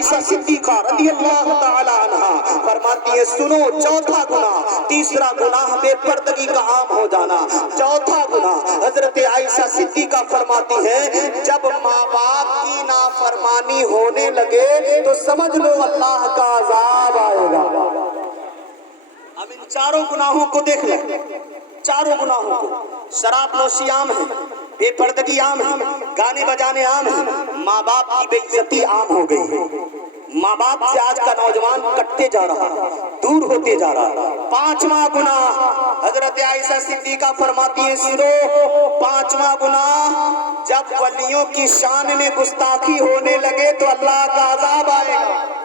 عائشہ صدیقہ رضی اللہ تعالی عنہا فرماتی ہے سنو چوتھا گناہ، تیسرا گناہ بے پردگی کا عام ہو جانا، چوتھا گناہ حضرت عائشہ صدیقہ فرماتی ہے جب ماں باپ کی نافرمانی ہونے لگے تو سمجھ لو اللہ کا عذاب آئے گا۔ اب ان چاروں گناہوں کو دیکھ لیں، چاروں گناہوں کو، شراب نوشی عام ہے، بے پردگی عام ہے، گانے بجانے عام ہے، ماں باپ کی بے عزتی عام ہو گئی ہے، ماں باپ سے آج کا نوجوان کٹتے جا رہا ہے، دور ہوتے جا رہا ہے۔ پانچواں گناہ حضرت عائشہ صدیقہ فرماتی ہیں سنو، پانچواں گناہ جب ولیوں کی شان میں گستاخی ہونے لگے تو اللہ کا عذاب آئے گا۔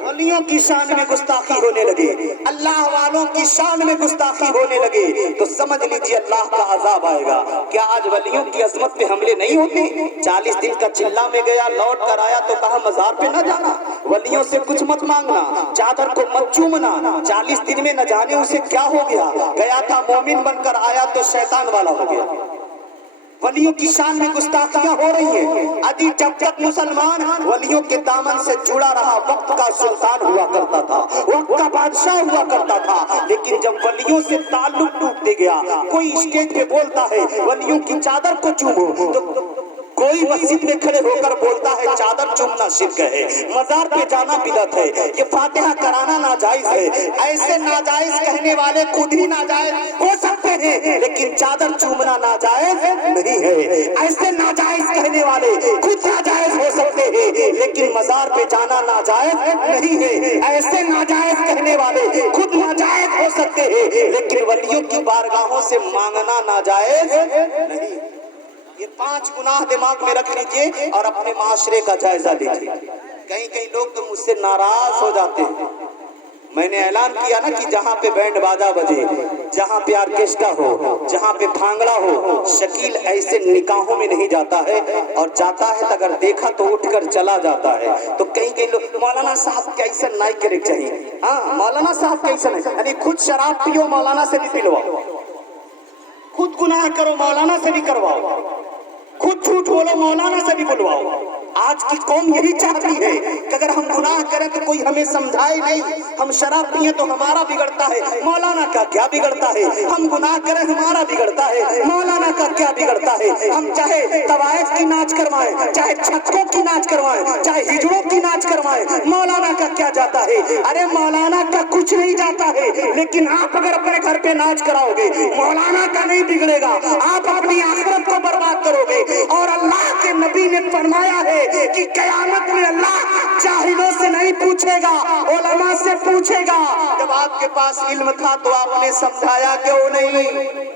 ولیوں کی شان میں گستاخی ہونے لگے، اللہ والوں کی شان میں گستاخی ہونے لگے تو سمجھ لیجیے اللہ کا عذاب آئے گا۔ کیا آج ولیوں کی عظمت پہ حملے نہیں ہوتے؟ 40 دن کا چلہ میں گیا، لوٹ کر آیا تو کہا مزار پہ نہ جانا، ولیوں سے کچھ مت مانگنا، چادر کو مت چومنا، 40 دن میں نہ جانے اسے کیا ہو گیا، گیا تھا مومن بن کر آیا تو شیطان والا ہو گیا۔ ولیوں کی شان میں گستاخیاں ہو رہی ہیں۔ ابھی جب تک مسلمان ولیوں کے دامن سے جڑا رہا، وقت کا سلطان ہوا کرتا تھا، وقت کا بادشاہ ہوا کرتا تھا، لیکن جب ولیوں سے تعلق ٹوٹتے گیا، کوئی اسٹیج پہ بولتا ہے ولیوں کی چادر کو چومو تو کوئی مسجد میں کھڑے ہو کر بولتا ہے چادر چومنا شرک ہے، مزار پہ جانا بدعت ہے، یہ فاتحہ کرانا ناجائز ہے۔ ایسے ناجائز کہنے والے خود ہی ناجائز ہو سکتے ہیں لیکن چادر چومنا ناجائز نہیں ہے۔ ایسے ناجائز کہنے والے خود ناجائز ہو سکتے ہیں لیکن مزار پہ جانا ناجائز نہیں ہے۔ ایسے ناجائز کہنے والے خود ناجائز ہو سکتے ہیں لیکن ولیوں کی بارگاہوں سے مانگنا ناجائز نہیں۔ یہ 5 گناہ دماغ میں رکھ لیجئے اور اپنے معاشرے کا جائزہ لیجئے۔ کئی لوگ تو مجھ سے ناراض ہو جاتے ہیں۔ میں نے اعلان کیا نا کہ جہاں پہ بینڈ باجا بجے، جہاں پہ آرکیسٹرا ہو، جہاں پہ بھانگڑا ہو، شکیل ایسے نکاحوں میں نہیں جاتا ہے، اور جاتا ہے تو اگر دیکھا تو اٹھ کر چلا جاتا ہے۔ تو کئی لوگ مولانا صاحب کیسا نائی کرے چاہیے، ہاں مولانا صاحب کیسا نہیں، یعنی خود شراب پیو مولانا سے بھی پلواؤ، خود گناہ کرو مولانا سے بھی کرواؤ، خود جھوٹ بولو مولانا سے بھی بلواؤ۔ آج کی قوم یہی چاہتی ہے کہ اگر ہم گناہ کریں تو کوئی ہمیں سمجھائے نہیں، ہم شراب پیئیں تو ہمارا بگڑتا ہے، مولانا کا کیا بگڑتا ہے، ہم گناہ کریں ہمارا بگڑتا ہے، مولانا کا کیا بگڑتا ہے، ہم چاہے طوائف کی ناچ کروائیں، چاہے چھکوں کی ناچ کروائیں، چاہے ہجڑوں کی ناچ کروائیں، مولانا کا کیا جاتا ہے؟ ارے مولانا کا کچھ نہیں جاتا ہے، لیکن آپ اگر اپنے گھر پہ ناچ کراؤ گے مولانا کا نہیں بگڑے گا، آپ اپنی آخرت کو برباد کرو گے۔ اور اللہ کے نبی نے فرمایا ہے کہ قیامت میں اللہ جاہلوں سے نہیں پوچھے گا، علماء سے پوچھے گا۔ جب آپ کے پاس علم تھا تو آپ نے سمجھایا کیوں نہیں؟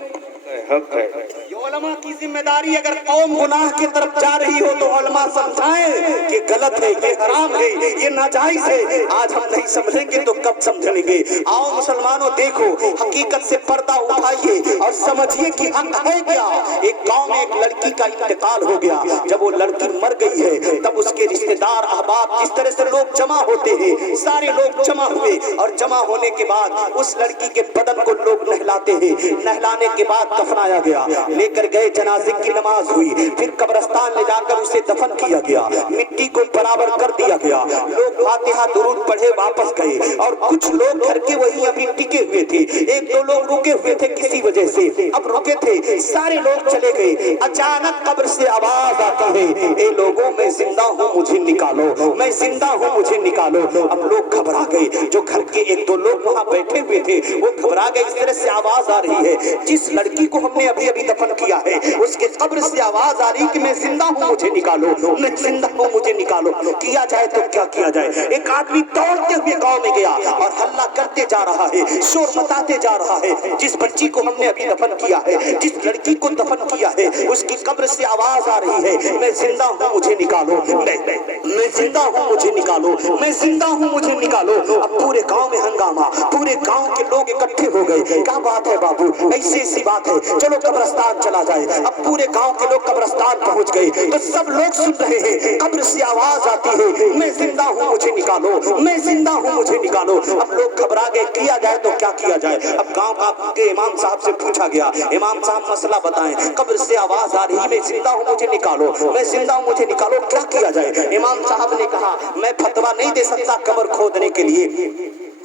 یہ علماء کی ذمہ داری، اگر قوم گناہ کی طرف جا رہی ہو تو علماء سمجھائیں کہ غلط ہے، یہ حرام ہے، یہ ناجائز ہے۔ آج ہم نہیں سمجھیں گے تو کب سمجھیں گے؟ آؤ مسلمانوں دیکھو، حقیقت سے پردہ اٹھائیے اور سمجھیے کہ حق ہے کیا۔ ایک گاؤں میں ایک لڑکی کا انتقال ہو گیا، جب وہ لڑکی مر گئی ہے تب اس کے رشتہ دار احباب جس طرح سے لوگ جمع ہوتے ہیں، سارے لوگ جمع ہوئے، اور جمع ہونے کے بعد اس لڑکی کے بدن کو لوگ نہلاتے ہیں، نہلانے کے بعد دفنایا گیا، لے کر گئے، جنازے کی نماز ہوئی، پھر قبرستان لے جا کر اسے دفن کیا گیا، مٹی کو برابر کر دیا گیا، لوگ فاتحہ درود پڑھے واپس گئے، اور کچھ لوگ گھر کے وہیں ابھی ٹکے ہوئے تھے، 1-2 لوگ رکے ہوئے تھے کسی وجہ سے، اب رکے تھے، سارے لوگ چلے گئے، اچانک قبر سے آواز آتی ہے اے لوگوں میں زندہ ہوں مجھے نکالو، میں زندہ ہوں مجھے نکالو۔ اب لوگ گھبرا گئے، جو گھر کے 1-2 لوگ وہاں بیٹھے ہوئے تھے وہ گھبرا گئے، اس طرح سے آواز آ رہی ہے جس لڑکی کو ہم نے ابھی دفن کیا ہے اس کے قبر سے آواز آ رہی کہ میں زندہ ہوں مجھے نکالو، میں زندہ ہوں مجھے نکالو۔ کیا جائے تو کیا کیا جائے؟ ایک آدمی دوڑتے ہوئے گاؤں میں گیا اور ہلہ کرتے جا رہا ہے، شور مچاتے جا رہا ہے، جس بچی کو ہم نے ابھی دفن کیا ہے، جس لڑکی کو دفن کیا ہے اس کی قبر سے آواز آ رہی ہے میں زندہ ہوں مجھے نکالو، میں زندہ ہوں مجھے نکالو، میں زندہ ہوں مجھے نکالو۔ اب پورے گاؤں میں ہنگامہ، پورے گاؤں کے لوگ اکٹھے ہو گئے، کیا بات ہے بابو، ایسی بات ہے، چلو قبرستان چلا جائے۔ اب پورے گاؤں کے لوگ قبرستان پہنچ گئے تو سب لوگ سن رہے ہیں، قبر سے آواز آتی ہے میں زندہ ہوں مجھے نکالو، میں زندہ ہوں مجھے نکالو۔ اب لوگ گھبرا گئے، کیا جائے تو کیا کیا جائے؟ اب گاؤں کے امام صاحب سے پوچھا گیا، امام صاحب مسئلہ بتائیں، قبر سے آواز آ رہی میں زندہ ہوں مجھے نکالو، میں زندہ ہوں مجھے نکالو، کیا کیا جائے؟ امام صاحب साहब ने कहा मैं फतवा नहीं दे सकता कब्र खोदने के लिए,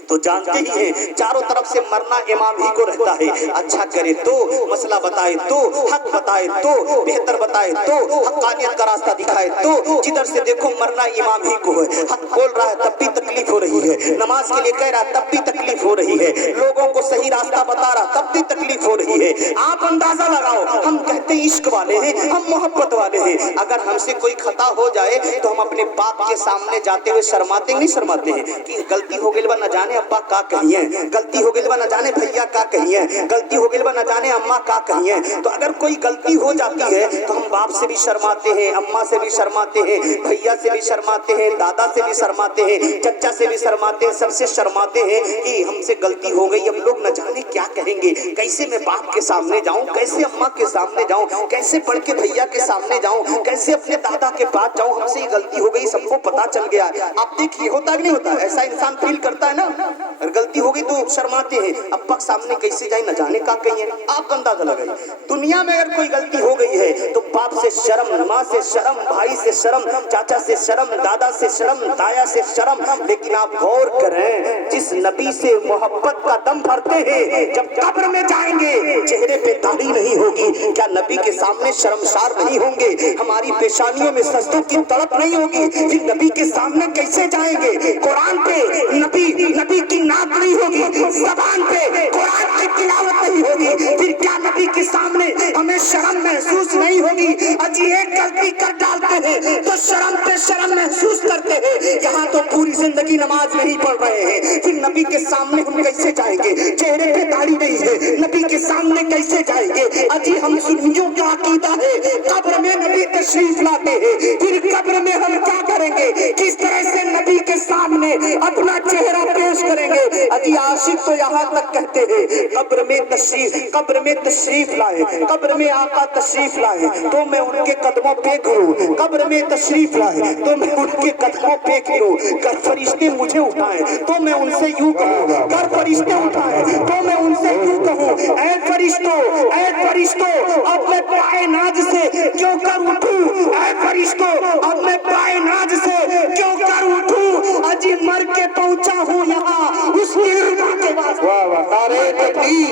तो जानते ही हैं चारों तरफ से मरना इमाम ही को रहता है। अच्छा करे तो, मसला बताए तो, हक बताए तो, बेहतर बताए तो, हक्कानियत का रास्ता दिखाए तो, जिधर से देखो मरना इमाम ही को है। हक बोल रहा है तब भी तकलीफ हो रही है, नमाज के लिए कह रहा है तब भी तकलीफ हो रही है, लोगों को सही रास्ता बता रहा तब भी तकलीफ हो रही है। आप अंदाजा लगाओ, हम कहते हैं इश्क वाले हैं, हम मोहब्बत वाले हैं, अगर हमसे कोई खता हो जाए तो हम अपने बाप के सामने जाते हुए शर्माते नहीं शर्माते हैं कि गलती हो गई बा न जाने अब्बा का कहिए, गलती हो गई बा न जाने भैया का कहिए, गलती हो गई बा न जाने अम्मा का कहिए। तो अगर कोई गलती हो जाती है तो हम बाप से भी शर्माते हैं, अम्मा से भी शर्माते हैं, भैया से भी शर्माते हैं, दादा से भी शर्माते हैं, चचा से भी शर्माते हैं, सबसे शर्माते हैं कि हमसे गलती हो गई, अब लोग न जाने क्या कहेंगे, कैसे मैं बाप के सामने जाऊं, कैसे अम्मा के सामने जाऊं, कैसे पढ़ के भैया के सामने जाऊं, कैसे अपने दादा के पास जाऊं, हमसे ये गलती हो गई, सबको पता चल गया। आप देखिए होता कि नहीं होता, ऐसा इंसान फील करता है ना, अगर गलती हो गई तो शर्माते हैं, अब पक सामने कैसे जाए न जाने का कहिए। आप अंदाजा लगाइए, दुनिया में अगर कोई गलती हो गई है तो बाप से शर्म, माँ से शर्म, भाई से शर्म, चाचा से शर्म, दादा से शर्म, ताया से शर्म। लेकिन आप गौर करें, जिस नबी से मोहब्बत का दम भरते हैं, जब कब्र में जाएंगे चेहरे पे दाढ़ी नहीं होगी, क्या नबी के सामने शर्मसार नहीं होंगे, हमारी पेशानियों में सजदों की तड़प नहीं होगी, फिर नबी के सामने कैसे जाएंगे। कुरान पे नबी की नात नहीं होगी, ज़बान पे कुरान की तिलावत नहीं होगी, फिर क्या नबी के सामने हमें शर्म महसूस नहीं होगी। अजी एक गलती कर डालते हैं तो शर्म पे शर्म महसूस करते हैं, यहाँ तो पूरी जिंदगी नमाज नहीं पढ़ रहे हैं, फिर नबी के सामने हम कैसे जाएंगे, चेहरे पे दाढ़ी नहीं है, नबी के सामने कैसे जाएंगे। अजी हम सुन्नियों का अकीदा है कब्र में नबी तशरीफ लाते हैं, फिर कब्र में हम क्या करेंगे, किस तरह से नबी के सामने अपना चेहरा पेश करेंगे। अजी आशिक तो यहाँ तक कहते हैं कब्र में तशरीफ लाए, कब्र में आका तशरीफ लाए तो मैं उनके कदमों पे गिरूं, कब्र में तशरीफ लाए तो मैं उनके कदमों पे गिरूं, कर फरिश्ते मुझे उठाएं तो मैं उनसे यूं कहूं, कर फरिश्ते उठाएं तो मैं उनसे यूं कहूं, ऐ फरिश्तों अब मैं पाए नाज से क्यों कर उठूं, ऐ फरिश्तों अब मैं पाए नाज से क्यों कर उठूं। अजी मर के पहुंचा हूं यहाँ उस निर्मा के वास्ते। वाह वाह, नारे तकबीर,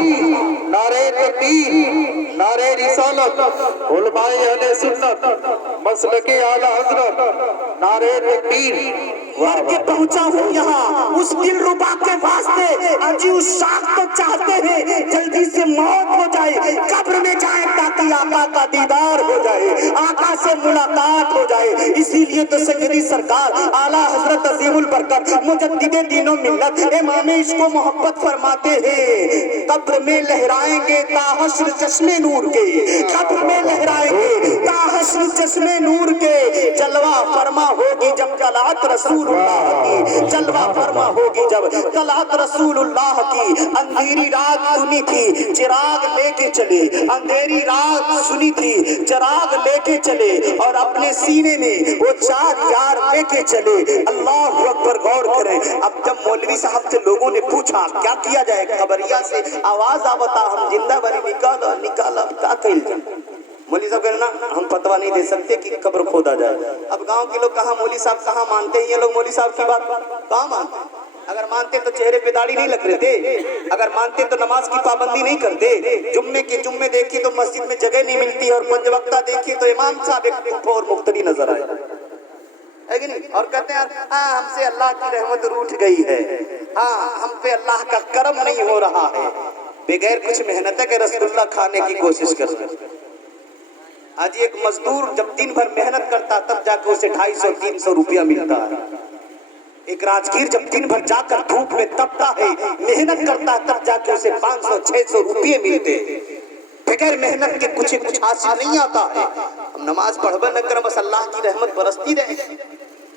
नारे तकबीर, नारे रिसालत, उलमाए अहले सुन्नत, मसलके आला हज़रत, नारे तकबीर। मर के पहुंचा हूँ यहाँ उस दिलरुबा के वास्ते। अजी उस शाख तो चाहते हैं जल्दी से मौत हो जाए, कब्र में जाए ताकि आका का दीदार हो जाए, आका से मुलाकात हो जाए। इसीलिए तो सैयदी सरकार आला हजरत अजीमुल बरकत मुजद्दिदे दीनो मिल्लत इमाम इश्क़ो मोहब्बत फरमाते हैं, कब्र में लहराएंगे ताहश्र चश्मे नूर के, कब्र में लहराएंगे ताहश्र चश्मे नूर के, जलवा फरमा होगी जब तलात रसूलुल्लाह की, जलवा फरमा होगी जब तलात रसूलुल्लाह की। अंधेरी रात सुनी थी चिराग लेके चले, अंधेरी रात सुनी थी चिराग लेके चले और अपने सीने में वो चार यार लेके चले। अल्लाह अकबर। गौर करें, अब जब मौलवी साहब से लोगों ने पूछा क्या किया जाए, खबरिया से आवाज आवता हम जिंदा बनी निकाला निकाला क्या कहिल जाए। मौलवी साहब कहना हम फतवा नहीं दे सकते कि कब्र खोदा जाए। अब गांव के लोग कहाँ मौलवी साहब कहाँ मानते हैं, ये लोग मौलवी साहब की बात कहाँ मानते हैं। अगर मानते तो चेहरे पे दाढ़ी नहीं लग रहे थे, अगर मानते तो नमाज की पाबंदी नहीं करते, जुम्मे के जुम्मे देखिए तो मस्जिद में जगह नहीं मिलती और पंज वक्ता देखिए तो इमाम साहब एक और मुख्तरी नजर आए है कि नहीं। और कहते हैं हाँ हमसे अल्लाह की रहमत रूठ गई है, हाँ हम पे अल्लाह का करम नहीं हो रहा है, बगैर कुछ मेहनत के रसगुल्ला खाने की कोशिश कर रहे। आज एक मजदूर जब दिन भर मेहनत करता तब जाकर उसे 250-300 रुपया मिलता है। एक राजगीर जब दिन भर जाकर धूप में तपता है मेहनत करता है तब जाकर उसे 500-600 रुपये मिलते हैं। बगैर मेहनत के कुछ हासिल नहीं आता है। हम नमाज पढ़बे न करें बस अल्लाह की रहमत बरसती रहे,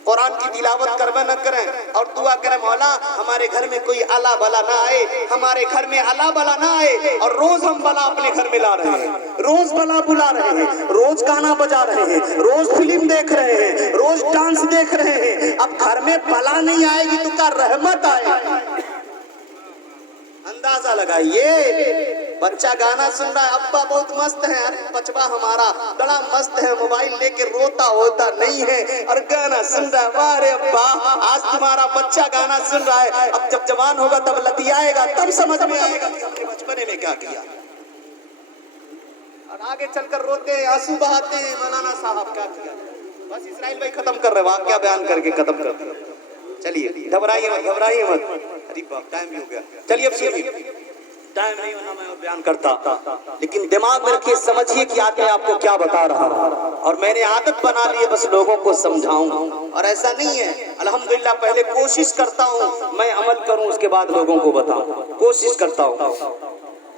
कुरान की तिलावत करबे न करें और दुआ करें मौला हमारे घर में कोई आला बला ना आए, हमारे घर में आला बला ना आए। और रोज हम बला अपने घर में ला रहे हैं, रोज बला बुला रहे हैं, रोज गाना बजा रहे हैं, रोज फिल्म देख रहे हैं, रोज डांस देख रहे हैं। अब घर में बला नहीं आएगी तो क्या रहमत आएगी। अंदाजा लगाइए बच्चा गाना सुन रहा है, अब्बा बहुत मस्त है। अरे बचवा हमारा बड़ा मस्त है, मोबाइल लेके रोता होता नहीं है और गाना सुन रहा है। वाह रे अब्बा, आज तुम्हारा बच्चा गाना सुन रहा है, अब जब जवान होगा तब लतियाएगा, तब समझ में आएगा कि हमने बचपने में क्या किया। और आगे चलकर रोते हैं, आंसू बहाते हैं, मौलाना साहब क्या किया। बस इस्राइल भाई खत्म कर रहे, वाकया बयान करके खत्म कर दिया। चलिए घबराइए मत, घबराइए मत। अरे बाप, टाइम भी हो गया। चलिए अब सुनिए, टाइम नहीं होना मैं और बयान करता, लेकिन दिमाग में रखिए, समझिए कि आज मैं आपको क्या बता रहा हूँ। और मैंने आदत बना ली है बस लोगों को समझाऊं, और ऐसा नहीं है। अल्हम्दुलिल्लाह पहले कोशिश करता हूँ मैं अमल करूँ, उसके बाद लोगों को बताऊं, कोशिश करता हूँ।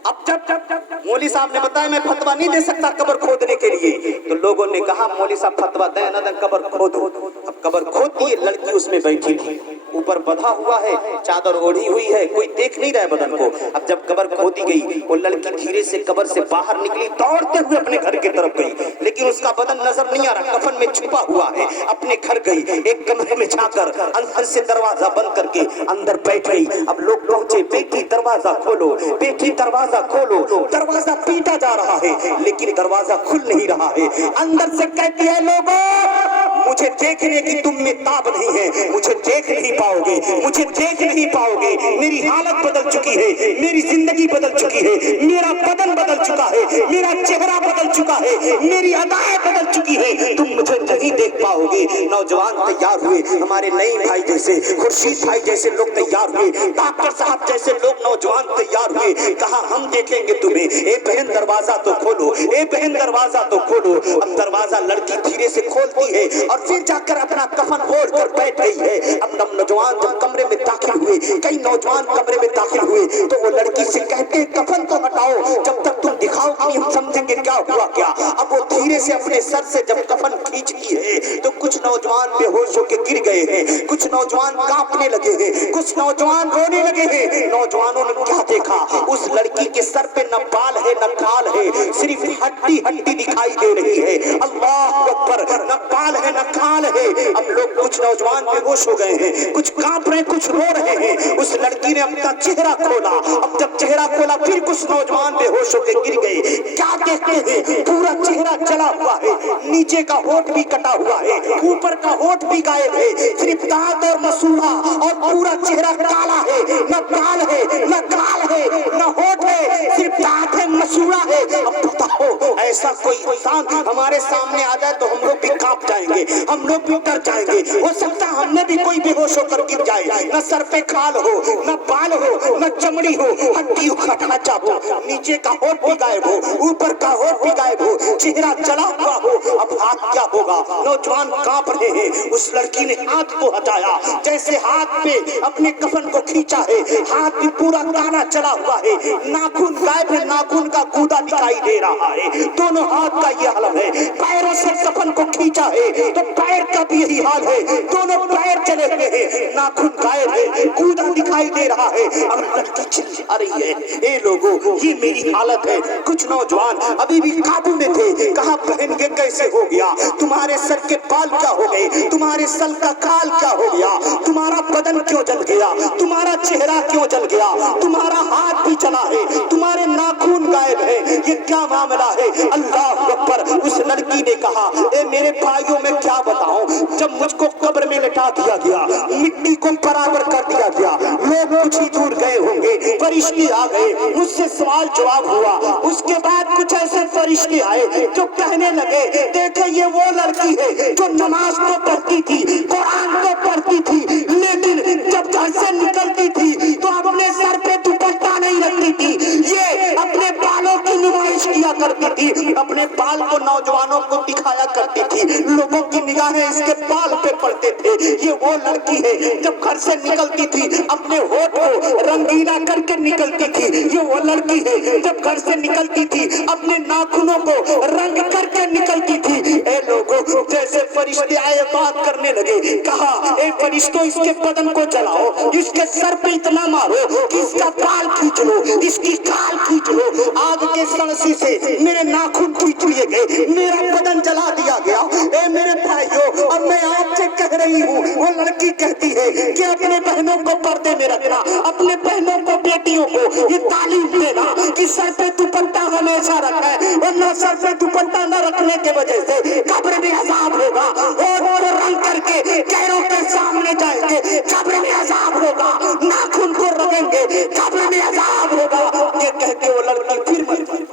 अब जब मौली साहब ने बताया मैं फतवा नहीं दे सकता कब्र खोदने के लिए, तो लोगों ने कहा मौली साहब फतवा दें ना दें, कब्र खोदो। अब कब्र खोद दी, लड़की उसमें बैठी थी, ऊपर बंधा हुआ है, चादर ओढ़ी हुई है, कोई देख नहीं रहा है बदन को। अब जब कब्र खोदी गई, वो लड़की धीरे से कब्र से बाहर निकली, दौड़ते हुए अपने घर की तरफ गई, लेकिन उसका बदन नजर नहीं आ रहा, कफन में छुपा हुआ है। अपने घर गई, एक कमरे में जाकर अंदर से दरवाजा बंद करके अंदर बैठ गई। अब लोग पहुंचे, बेटी दरवाजा खोलो, बेटी दरवाजा खोलो। दरवाजा पीटा जा रहा है लेकिन दरवाजा खुल नहीं रहा है। अंदर से कहती है, लोगों मुझे देखने की तुम में ताब नहीं है, मुझे देख नहीं पाओगे, मुझे देख नहीं पाओगे। मेरी हालत बदल चुकी है, मेरी जिंदगी बदल चुकी है, मेरा बदन बदल चुका है, मेरा चेहरा बदल चुका है, मेरी अदाएं बदल चुकी है, तुम मुझे नहीं देख पाओगे। नौजवान तैयार हुए, हमारे नईम भाई जैसे, खुर्शीद भाई जैसे लोग तैयार हुए, डॉक्टर साहब जैसे लोग नौजवान तैयार हुए। कहा हम देखेंगे तुम्हें, ए बहन दरवाजा तो खोलो, ए बहन दरवाजा तो खोलो। अब दरवाजा लड़की धीरे से खोलती है और फिर जाकर अपना कफन ओढ़ कर बैठ गई है। अब नौजवान जब कमरे में दाखिल हुए, कई नौजवान कमरे में दाखिल हुए, तो वो लड़की से कहते कफन तो हटाओ, जब तक तुम दिखाओ कि हम समझेंगे क्या हुआ क्या। अब वो धीरे से अपने सर से जब कफन खींचती है तो कुछ नौजवान बेहोश होकर गिर गए हैं, कुछ नौजवान कांपने लगे हैं, कुछ नौजवान रोने लगे हैं। नौजवानों ने क्या देखा, उस लड़की के सर पे न बाल है न खाल है, सिर्फ हड्डी हड्डी दिखाई दे रही है। अल्लाह अकबर, न बाल है न खाल है। अब लोग, कुछ नौजवान बेहोश हो गए हैं, कुछ कांप रहे, कुछ रो रहे हैं। उस लड़की ने अपना चेहरा खोला, अब जब चेहरा खोला फिर कुछ नौजवान बेहोश होकर गिर गए। क्या देखते हैं, पूरा चेहरा जला हुआ है, नीचे का होठ भी कटा हुआ है, ऊपर का होठ भी गायब है, सिर्फ दांत और मसूड़ा, और पूरा चेहरा काला है, न बाल है न खाल है न होठ है, सिर्फ दांत है, मसूड़ा है। अब बताओ, ऐसा कोई इंसान हमारे सामने आ जाए तो हम लोग भी कांप जाएंगे, हम लोग भी डर जाएंगे। हो सकता है हमने भी कोई बेहोश होकर गिर जाए, न सर पे खाल हो, न बाल हो, न चमड़ी हो, हड्डी का ढांचा हो, नीचे का होठ भी गायब हो, ऊपर का होठ भी गायब हो, चेहरा जला हुआ हो। अब हाथ क्या होगा, नौजवान कांप रहे हैं। उस लड़की ने हाथ को हटाया, जैसे हाथ पे अपने कफन को खींचा है, हाथ भी पूरा काला चला हुआ है, नाखून गायब है, नाखून का गूदा दिखाई दे रहा है, दोनों हाथ का ये हाल है। पैरों से कफन को खींचा है तो पैर का भी यही हाल है, दोनों पैर चले हुए हैं, नाखून गायब है, गूदा दिखाई दे रहा है। अब लड़की चिल्ला रही है, ए लोगों ये मेरी हालत है। कुछ नौजवान अभी भी काबू में थे, कहा बहन ये कैसे हो गया, तुम्हारे सर के बाल क्या हो गए, तुम्हारे सर का काल क्या हो गया, तुम्हारा बदन क्यों जल गया, तुम्हारा चेहरा क्यों जल गया, तुम्हारा हाथ भी चला है, तुम्हारे नाखून गायब है, ये क्या मामला है। अल्लाह अकबर। उस लड़की ने कहा, ए मेरे भाइयों में क्या बताऊं, जब मुझको कब्र में लिटा दिया गया, मिट्टी को बराबर कर दिया गया, लोग कुछ ही दूर गए होंगे, फरिश्ते आ गए, मुझसे सवाल जवाब हुआ। उसके बाद कुछ ऐसे फरिश्ते आए जो कहने लगे, देखे ये वो लड़की है जो नमाज तो पढ़ती थी, कुरान तो पढ़ती थी, लेकिन जब घर से निकलती थी तो अपने सर पे दुपट्टा नहीं रखती थी, ये अपने बालों की नुमाइश किया करती थी, अपने बाल को नौजवानों को दिखाया करती थी, लोगों की निगाहें इसके बाल पे पड़ते थे। ये वो लड़की है जब घर से निकलती थी अपने होठ को रंगीला करके निकलती थी, ये वो लड़की है जब घर से निकलती थी अपने नाखूनों को रंग करके निकलती थी। ए लोगों, जैसे फरिश्ते आए बात करने लगे, कहा ए फरिश्तों इसके बदन को जलाओ, इसके सर पे इतना मारो कि इसका बाल खींच लो, इसकी खाल खींच लो। आग के सड़सी से मेरे नाखून खींच लिए गए, मेरा बदन जला दिया गया। ए मेरे भाइयों, अब मैं आपसे کہہ رہی ہوں وہ لڑکی کہتی ہے کہ اپنے بہنوں کو پردے میں رکھنا، اپنے بہنوں کو بیٹیوں کو یہ تعلیم دینا کہ سر پہ دوپٹہ ہمیشہ رکھنا ہے، ورنہ سر پہ دوپٹہ نہ رکھنے کے وجہ سے قبر میں عذاب ہوگا، اور رنگ کر کے گہروں کے سامنے جائیں گے قبر میں عذاب ہوگا، ناخن کو رگیں گے قبر میں عذاب ہوگا۔ یہ کہہ کے وہ لڑکی پھر مر گئی،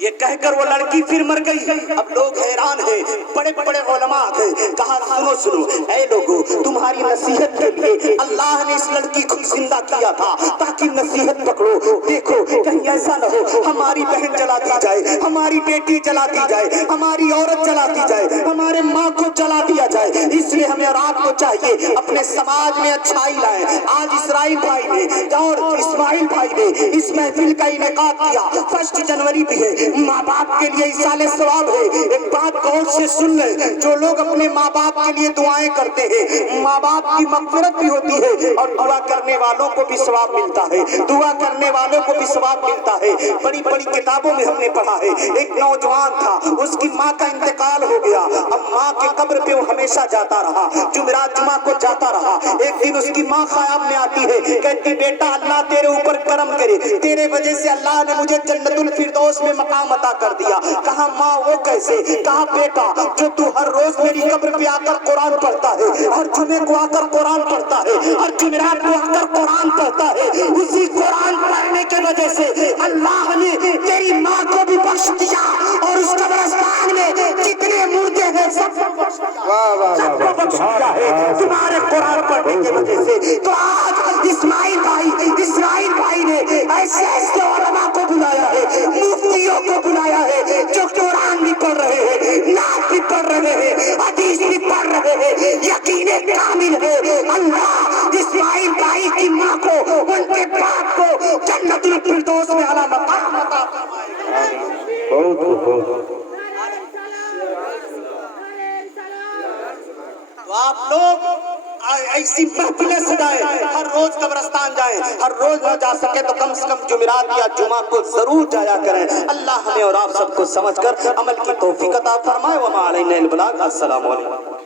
یہ کہہ کر وہ لڑکی پھر مر گئی۔ اب لوگ حیران ہیں، بڑے بڑے علماء ہیں، کہا سنو سنو اے لوگو، تمہاری نصیحت کے لیے اللہ نے اس لڑکی کو زندہ کیا تھا تاکہ نصیحت پکڑو، دیکھو کہیں ایسا نہ ہو ہماری بہن جلا دی جائے، ہماری بیٹی جلا دی جائے، ہماری عورت جلا دی جائے، ہمارے ماں کو جلا دیا جائے، اس لیے ہمیں اور آپ کو چاہیے اپنے سماج میں اچھائی لائیں۔ آج اسرائیل بھائی نے اور اسماعیل بھائی نے اس محفل کا انعقاد کیا، 1 جنوری بھی ہے، ماں باپ کے لیے اِیصال ثواب ہے۔ ایک بات غور سے سن لیں، جو لوگ اپنے ماں باپ کے لیے دعائیں کرتے ہیں ماں باپ کی مغفرت بھی ہوتی ہے اور دعا کرنے والوں کو بھی ثواب ملتا ہے، دعا کرنے والوں کو بھی ثواب ملتا ہے۔ بڑی بڑی کتابوں میں ہم نے پڑھا ہے، ایک نوجوان تھا، اس کی ماں کا انتقال ہو گیا، اب ماں کے قبر پہ وہ ہمیشہ جاتا رہا، جمعرات جمعہ کو جاتا رہا۔ ایک دن اس کی ماں خیال میں آتی ہے، کہتی بیٹا اللہ تیرے اوپر کرم کرے، تیرے وجہ سے اللہ نے مجھے جنت الفردوس میں مقام عطا کر دیا۔ کہا ماں وہ کیسے؟ کہا بیٹا جو تو ہر روز میری قبر پہ آ کر قرآن پڑھتا ہے، ہر جمعے کو آ کر قرآن پڑھتا ہے، ہر جمعرات کو آ کر قرآن پڑھتا ہے، اسی قرآن پڑھنے کی وجہ سے اللہ نے تیری ماں کو بھی بخش دیا اور اس قبرستان میں جتنے مردے ہیں سب کو بخش دیا ہے تمہارے قرآن پڑھنے کی وجہ سے۔ تو آج اسرائیل بھائی نے ایسے ایسے علماء کو بلایا ہے، مفتیوں کو بلایا ہے جو قرآن بھی پڑھ رہے ہیں، نعت بھی پڑھ رہے ہیں، حدیث بھی پڑھ رہے ہیں، یقین کامل ہے اللہ اسماعیل بھائی کی ماں کو، ان کے باپ کو جنت الفردوس میں اعلیٰ مقام عطا فرمائے۔ تو آپ لوگ ایسی محفلیں سجائیں، ہر روز قبرستان جائیں، ہر روز نہ جا سکے تو کم سے کم جمعرات یا جمعہ کو ضرور جایا کریں۔ اللہ ہمیں اور آپ سب کو سمجھ کر عمل کی توفیق عطا فرمائے۔ وما علینا البلاغ۔ السلام علیکم۔